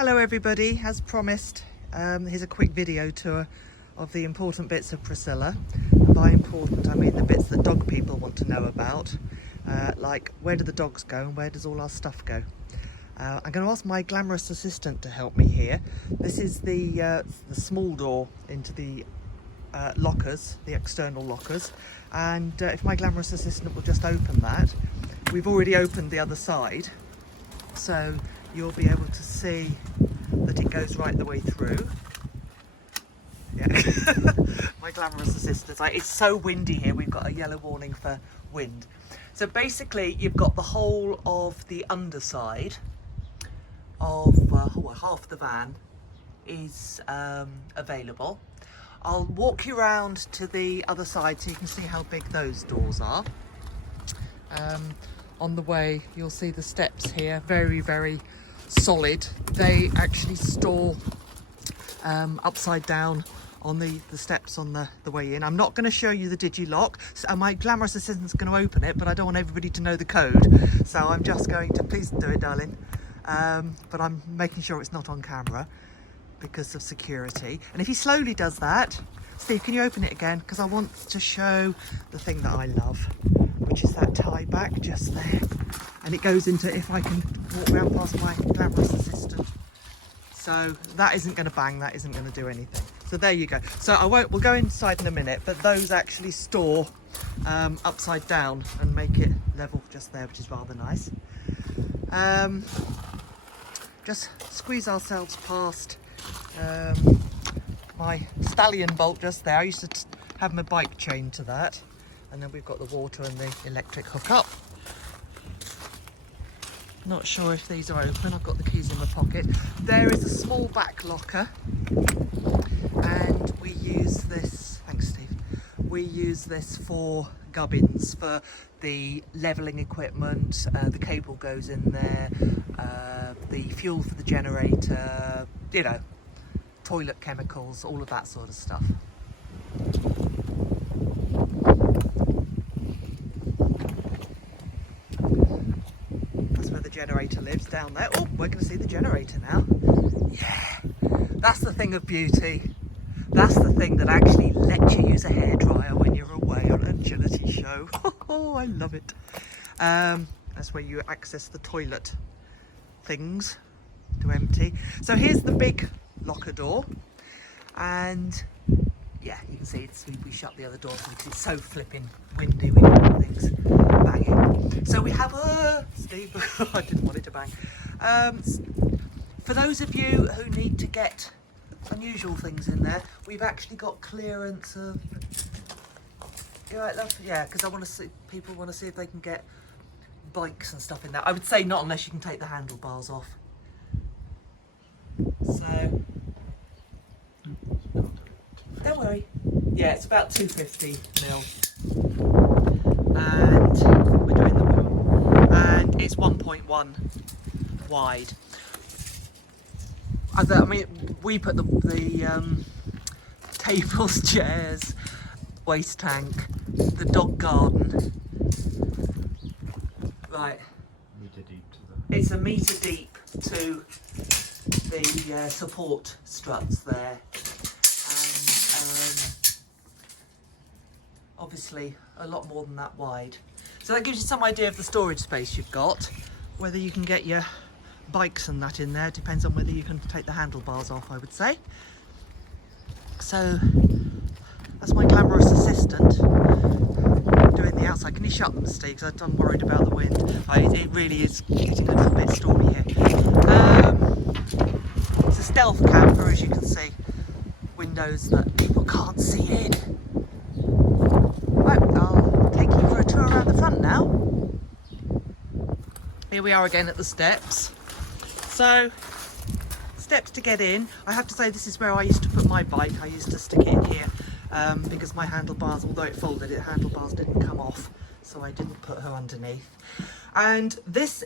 Hello everybody, as promised, here's a quick video tour of the important bits of Priscilla. And by important I mean the bits that dog people want to know about, like where do the dogs go and where does all our stuff go. I'm going to ask my glamorous assistant to help me here. This is the small door into the lockers, the external lockers, and if my glamorous assistant will just open that. We've already opened the other side, so you'll be able to see that it goes right the way through. Yeah. My glamorous assistant. It's so windy here, we've got a yellow warning for wind. So basically you've got the whole of the underside of half the van is available. I'll walk you around to the other side so you can see how big those doors are. On the way you'll see the steps here, very, very solid. They actually store upside down on the steps on the way in. I'm not going to show you the digi-lock. So my glamorous assistant's going to open it, but I don't want everybody to know the code. So I'm just going to, please do it darling, but I'm making sure it's not on camera because of security. And if he slowly does that, Steve, can you open it again? Because I want to show the thing that I love, which is that tie back just there. And it goes into, if I can walk around past my glamorous assistant. So that isn't going to bang, that isn't going to do anything. So there you go. So we'll go inside in a minute, but those actually store upside down and make it level just there, which is rather nice. Just squeeze ourselves past my stallion bolt just there. I used to have my bike chained to that. And then we've got the water and the electric hookup. Not sure if these are open. I've got the keys in my pocket. There is a small back locker, and we use this, thanks Steve, we use this for gubbins, for the levelling equipment. The cable goes in there, the fuel for the generator, you know, toilet chemicals, all of that sort of stuff. Generator lives down there. Oh, we're going to see the generator now. Yeah, that's the thing of beauty. That's the thing that actually lets you use a hairdryer when you're away on an agility show. Oh, I love it. That's where you access the toilet things to empty. So here's the big locker door, and yeah, you can see we shut the other door because it's so flipping windy. We don't want things banging. So we have Steve, I didn't want it to bang. For those of you who need to get unusual things in there, we've actually got clearance of. You right, love? Yeah, because I want to see, people want to see if they can get bikes and stuff in there. I would say not unless you can take the handlebars off. So. Don't worry. Yeah, it's about 250 mil. And we're doing and it's 1.1 wide. I mean, we put the tables, chairs, waste tank, the dog garden. Right. Metre deep to the. It's a metre deep to the support struts there. Obviously a lot more than that wide. So that gives you some idea of the storage space you've got. Whether you can get your bikes and that in there depends on whether you can take the handlebars off, I would say. So that's my glamorous assistant doing the outside. Can you shut them, Steve? Because I'm worried about the wind. It really is getting a little bit stormy here. It's a stealth camper, as you can see. Windows that people can't see in. Right, I'll take you for a tour around the front now. Here we are again at the steps. So, steps to get in. I have to say this is where I used to put my bike. I used to stick it in here because my handlebars, although it folded, handlebars didn't come off. So I didn't put her underneath. And this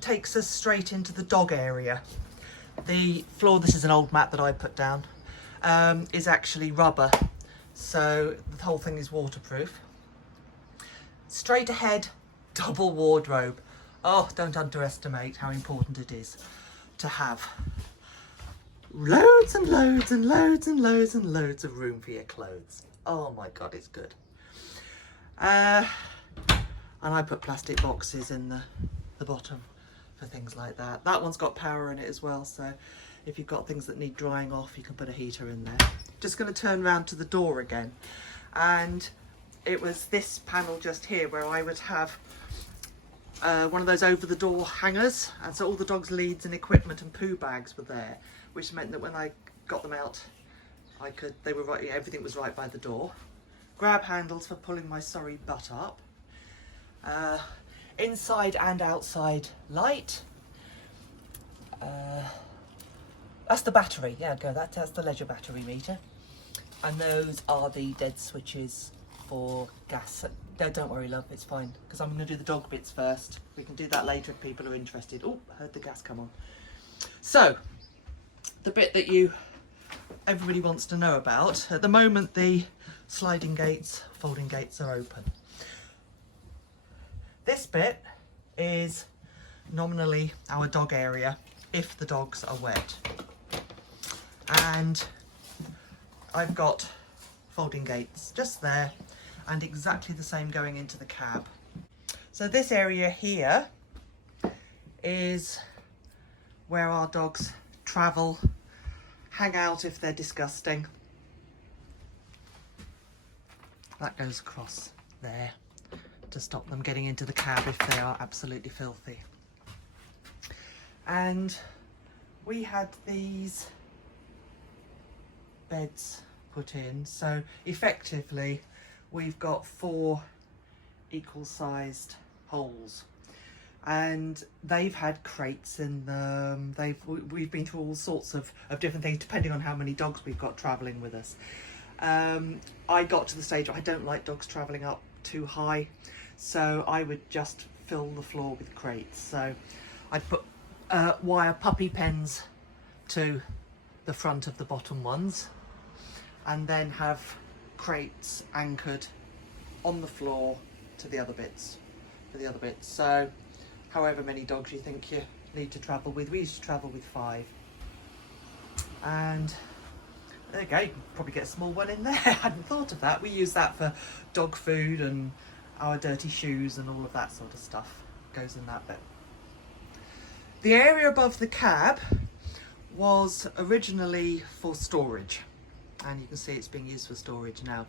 takes us straight into the dog area. The floor, this is an old mat that I put down, is actually rubber. So the whole thing is waterproof. Straight ahead, double wardrobe. Oh, don't underestimate how important it is to have loads and loads and loads and loads and loads of room for your clothes. Oh my God, it's good. And I put plastic boxes in the bottom for things like that. That one's got power in it as well, so if you've got things that need drying off, you can put a heater in there. Just going to turn around to the door again, and it was this panel just here where I would have one of those over the door hangers, and so all the dog's leads and equipment and poo bags were there, which meant that when I got them out, they were right, everything was right by the door. Grab handles for pulling my sorry butt up. Inside and outside light. That's the battery. Yeah, go. That's the leisure battery meter. And those are the dead switches for gas. No, don't worry, love. It's fine because I'm going to do the dog bits first. We can do that later if people are interested. Oh, I heard the gas come on. So, the bit that everybody wants to know about. At the moment, the sliding gates, folding gates are open. This bit is nominally our dog area if the dogs are wet. And I've got folding gates just there and exactly the same going into the cab. So this area here is where our dogs travel, hang out if they're disgusting. That goes across there to stop them getting into the cab if they are absolutely filthy. And we had these beds put in, so effectively we've got 4 equal sized holes, and they've had crates in them. We've been through all sorts of different things depending on how many dogs we've got travelling with us. I got to the stage where I don't like dogs travelling up too high, so I would just fill the floor with crates. So I'd put wire puppy pens to the front of the bottom ones, and then have crates anchored on the floor to the other bits, So however many dogs you think you need to travel with. We used to travel with 5. And there you go, you can probably get a small one in there. I hadn't thought of that. We use that for dog food and our dirty shoes and all of that sort of stuff goes in that bit. The area above the cab was originally for storage, and you can see it's being used for storage now.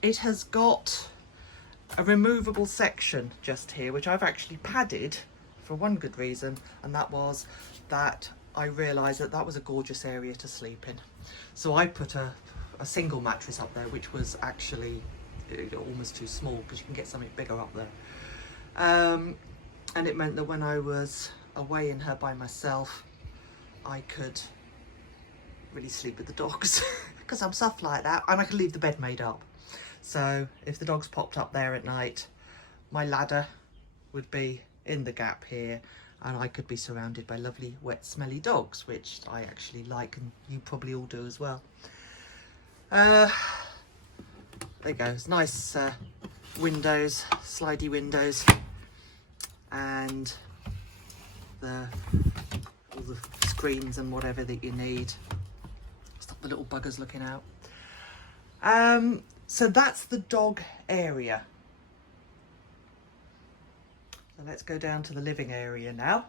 It has got a removable section just here, which I've actually padded for one good reason, and that was that I realised that was a gorgeous area to sleep in. So I put a single mattress up there, which was actually almost too small because you can get something bigger up there. And it meant that when I was away in her by myself, I could really sleep with the dogs because I'm soft like that, and I could leave the bed made up. So if the dogs popped up there at night, my ladder would be in the gap here, and I could be surrounded by lovely wet smelly dogs, which I actually like, and you probably all do as well. There you go. It's nice windows, slidey windows, and all the screens and whatever that you need. Stop the little buggers looking out. So that's the dog area. So let's go down to the living area now.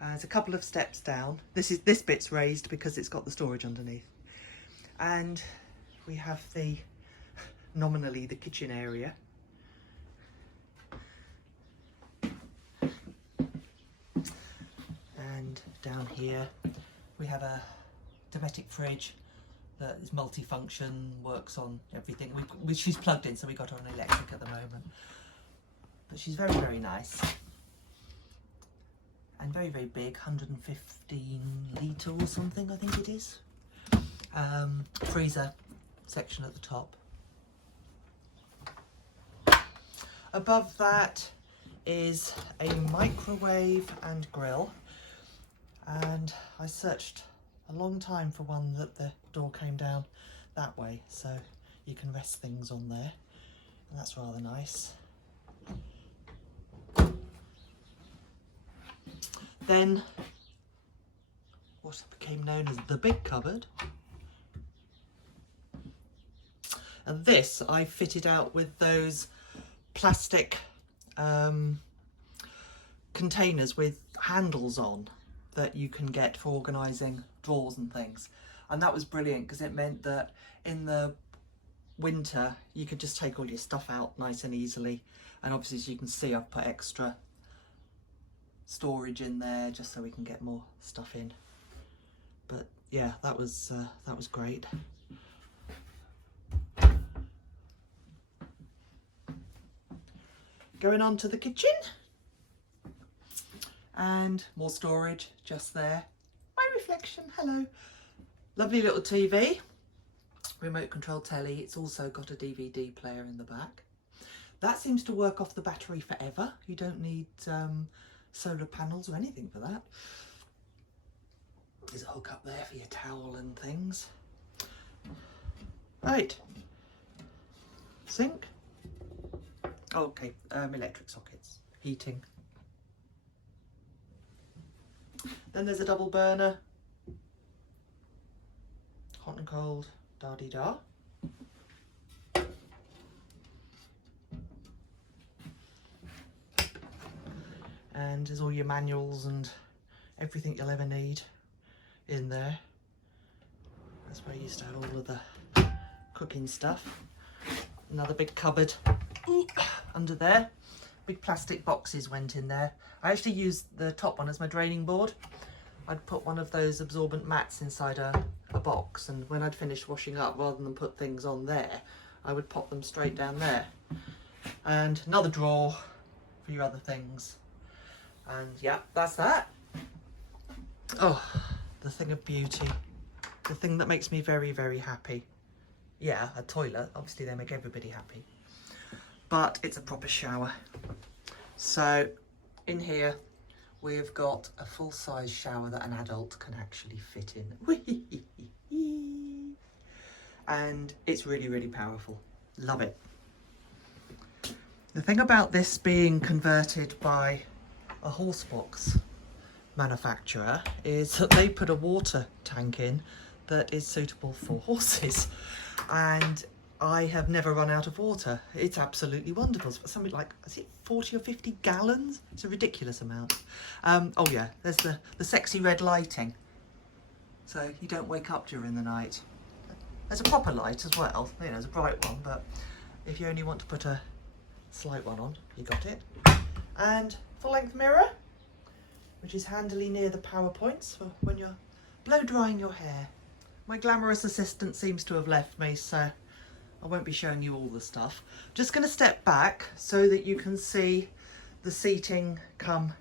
There's a couple of steps down. This bit's raised because it's got the storage underneath. And we have nominally the kitchen area. And down here we have a domestic fridge that is multifunction, works on everything. She's plugged in, so we got her on electric at the moment. But she's very, very nice. And very, very big, 115 litre or something, I think it is. Freezer section at the top. Above that is a microwave and grill. And I searched a long time for one that the door came down that way, so you can rest things on there, and that's rather nice. Then what became known as the big cupboard. And this I fitted out with those plastic containers with handles on that you can get for organising drawers and things. And that was brilliant because it meant that in the winter you could just take all your stuff out nice and easily. And obviously, as you can see, I've put extra storage in there just so we can get more stuff in. But yeah, that was great. Going on to the kitchen, and more storage just there. My reflection, hello. Lovely little TV, remote control telly. It's also got a DVD player in the back. That seems to work off the battery forever. You don't need solar panels or anything for that. There's a hook up there for your towel and things. Right, sink. Oh, okay, electric sockets, heating. Then there's a double burner, hot and cold, da-dee-da. And there's all your manuals and everything you'll ever need in there. That's where I used to have all of the cooking stuff. Another big cupboard under there. Big plastic boxes went in there. I actually used the top one as my draining board. I'd put one of those absorbent mats inside a box, and when I'd finished washing up, rather than put things on there, I would pop them straight down there. And another drawer for your other things. And yeah, that's that. Oh, the thing of beauty. The thing that makes me very, very happy. Yeah, a toilet. Obviously they make everybody happy. But it's a proper shower. So in here we've got a full-size shower that an adult can actually fit in. And it's really, really powerful. Love it. The thing about this being converted by a horse box manufacturer is that they put a water tank in that is suitable for horses, and I have never run out of water. It's absolutely wonderful. It's something like, is it 40 or 50 gallons? It's a ridiculous amount. Oh yeah, there's the sexy red lighting, so you don't wake up during the night. There's a proper light as well, you know, there's a bright one, but if you only want to put a slight one on, you got it. And full-length mirror, which is handily near the power points for when you're blow drying your hair. My glamorous assistant seems to have left me, so I won't be showing you all the stuff. Just going to step back so that you can see the seating come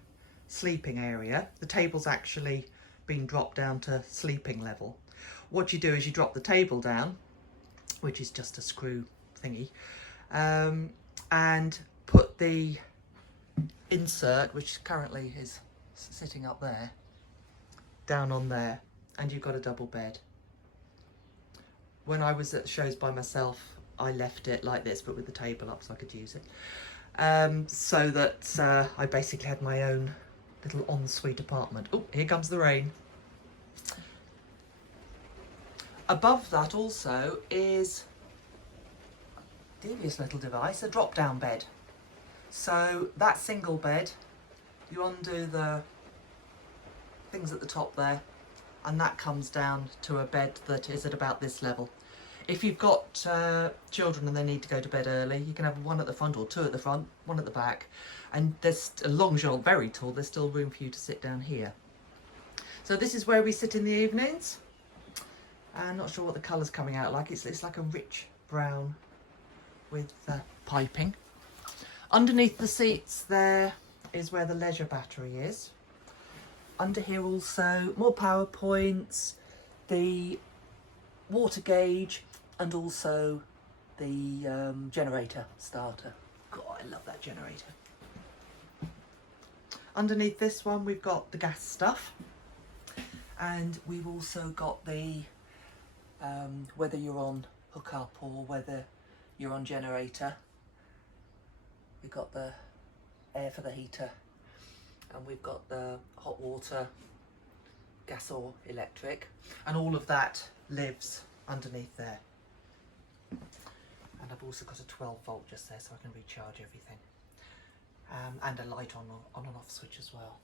sleeping area. The table's actually been dropped down to sleeping level. What you do is you drop the table down, which is just a screw thingy, and put the insert, which currently is sitting up there, down on there, and you've got a double bed. When I was at shows by myself, I left it like this, but with the table up so I could use it. So that I basically had my own little ensuite apartment. Oh, here comes the rain. Above that also is a devious little device, a drop-down bed. So that single bed, you undo the things at the top there, and that comes down to a bed that is at about this level. If you've got children and they need to go to bed early, you can have one at the front or two at the front, one at the back, and there's, as long as you're very tall, there's still room for you to sit down here. So this is where we sit in the evenings. I'm not sure what the colour's coming out like. It's like a rich brown with piping. Underneath the seats there is where the leisure battery is. Under here also more power points, the water gauge, and also the generator starter. God, I love that generator. Underneath this one we've got the gas stuff, and we've also got the whether you're on hookup or whether you're on generator, we've got the air for the heater, and we've got the hot water gas or electric, and all of that lives underneath there. And I've also got a 12-volt just there, so I can recharge everything, and a light on and off switch as well.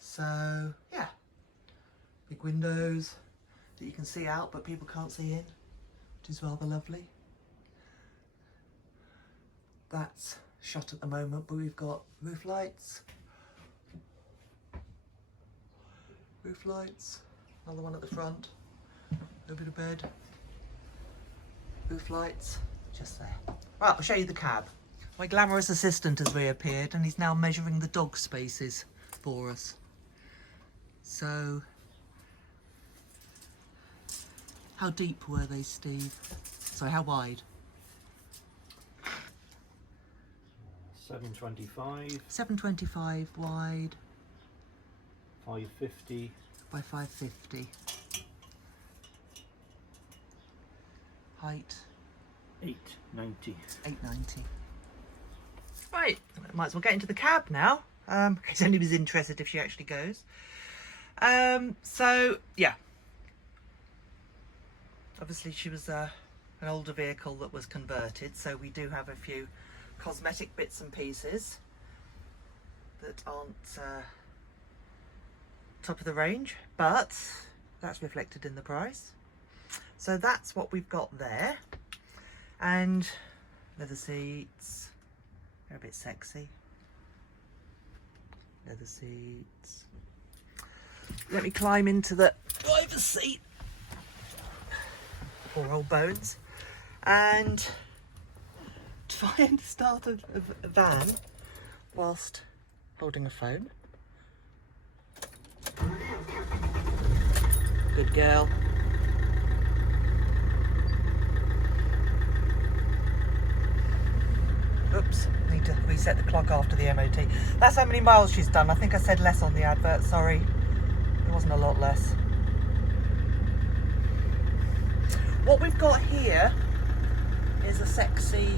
So yeah, big windows that you can see out but people can't see in, which is rather lovely. That's shut at the moment, but we've got roof lights, another one at the front, over the bed, roof lights, just there. Right, I'll show you the cab. My glamorous assistant has reappeared and he's now measuring the dog spaces for us. So, how deep were they, Steve? Sorry, how wide? 725, 725 wide 550 by 550. Height 890. 890. Right, might as well get into the cab now, in case anybody's interested if she actually goes. So yeah, obviously she was an older vehicle that was converted, so we do have a few cosmetic bits and pieces that aren't top of the range, but that's reflected in the price. So that's what we've got there. And leather seats, they're a bit sexy. Leather seats. Let me climb into the driver's seat. Poor old bones. And try and start a van whilst holding a phone. Good girl. Oops, need to reset the clock after the MOT. That's how many miles she's done. I think I said less on the advert, sorry. It wasn't a lot less. What we've got here is a sexy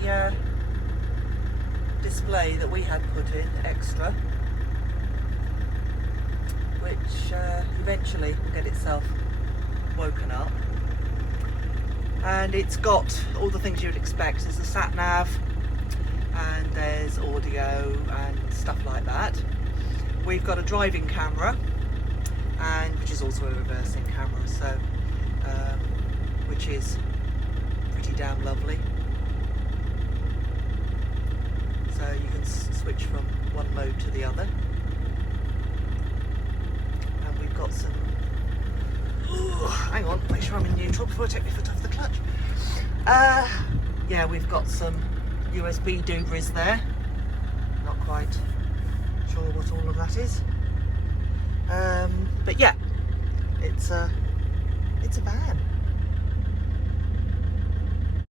display that we had put in, extra, which eventually will get itself woken up. And it's got all the things you'd expect. There's a sat nav, and there's audio and stuff like that. We've got a driving camera, and which is also a reversing camera, so which is pretty damn lovely. So you can switch from one mode to the other. And we've got some... Ooh, hang on, make sure I'm in neutral before I take my foot off the clutch. Yeah, we've got some USB doobies there. Not quite sure what all of that is. But yeah, it's a van.